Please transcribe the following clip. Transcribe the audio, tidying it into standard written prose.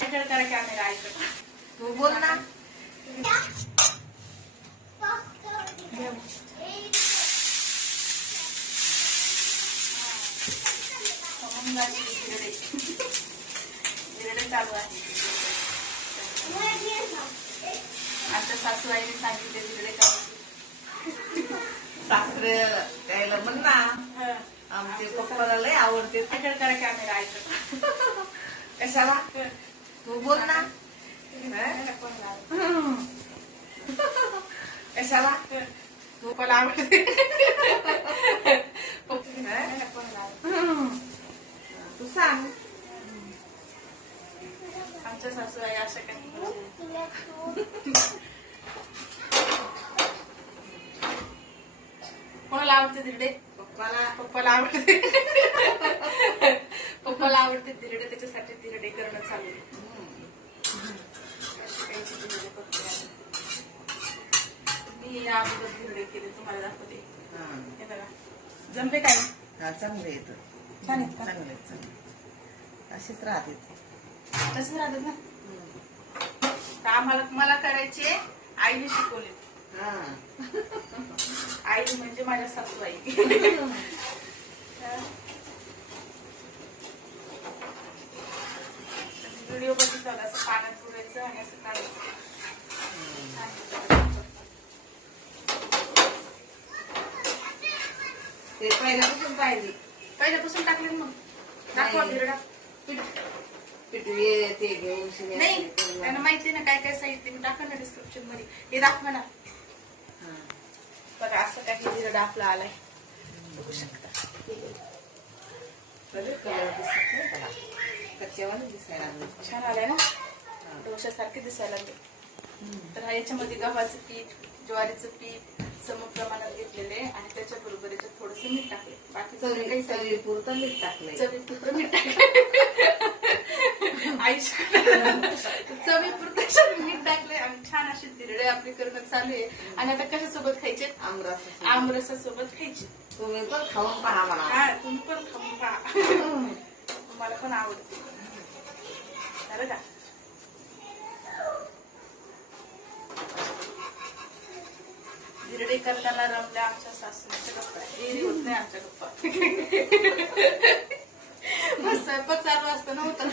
करा कॅमेरा ऐकत तू बोल ना. चालू आहे. आता सासूबाईने सांगितले तिकडे का सासरे त्याला म्हण ना, आमचे पप्पाला लय आवडते. करा कॅमेरा ऐकत कशाला तू बोल ना. कशाला तू पण आवडते. तू सांग. आमच्या सासूबाई अशा काही कोणाला आवडते तिरडे? पप्पाला आवडते. पप्पाला आवडते तिरडे, त्याच्यासाठी तिरडे करणं चालू आहे. मी अगोदर तिरडे केले, तुम्हाला दाखवते. हे बघा जमले काय? चांगले येत. छान आहेत का? चांगले असेच राहते. तसंच राहतात ना. आम्हाला मला करायचे आईने शिकवले. आई म्हणजे माझ्या सासूबाई. व्हिडिओ बघितला असं पाण्यात बुडायचं आणि असं काढायचं. ते पहिल्यापासून पाहिजे. पहिल्यापासून टाकले मग दाखवा धिरडा. पिटवी ते घेऊन नाही त्यांना माहिती ना काय काय साहित्य, मी टाका ना डिस्क्रिप्शन मध्ये. हे दाखवा ना. बघा असं काही धिरडा आपला आलाय, बघू शकता. कच्च्यावाने दिसायला लागले. छान आलाय ना, डोशासारखे दिसायला लागले. तर हा याच्यामध्ये गव्हाचं पीठ, ज्वारीचं पीठ सम प्रमाणात घेतलेले आणि त्याच्याबरोबर याच्यात थोडस मीठ टाकले. बाकी काही चवीपुरतं मीठ टाकलंय. चवीपुरतं मीठ टाकलं. चवीपुरतं मीठ टाकले आणि छान अशी धिरडे आपली करणं चालू आहे. आणि आता कशासोबत खायचे? आमरसासोबत खायचे. तुम्ही पण खाऊन पहा मला. हा तुम्ही पण खाऊन पहा. तुम्हाला पण आवडते बरं का. धिरडे करताना रमल्या आमच्या सासूच्या गप्पा. होत नाही आमच्या गप्पा. स्वयंपाक चालू असतं नव्हतं.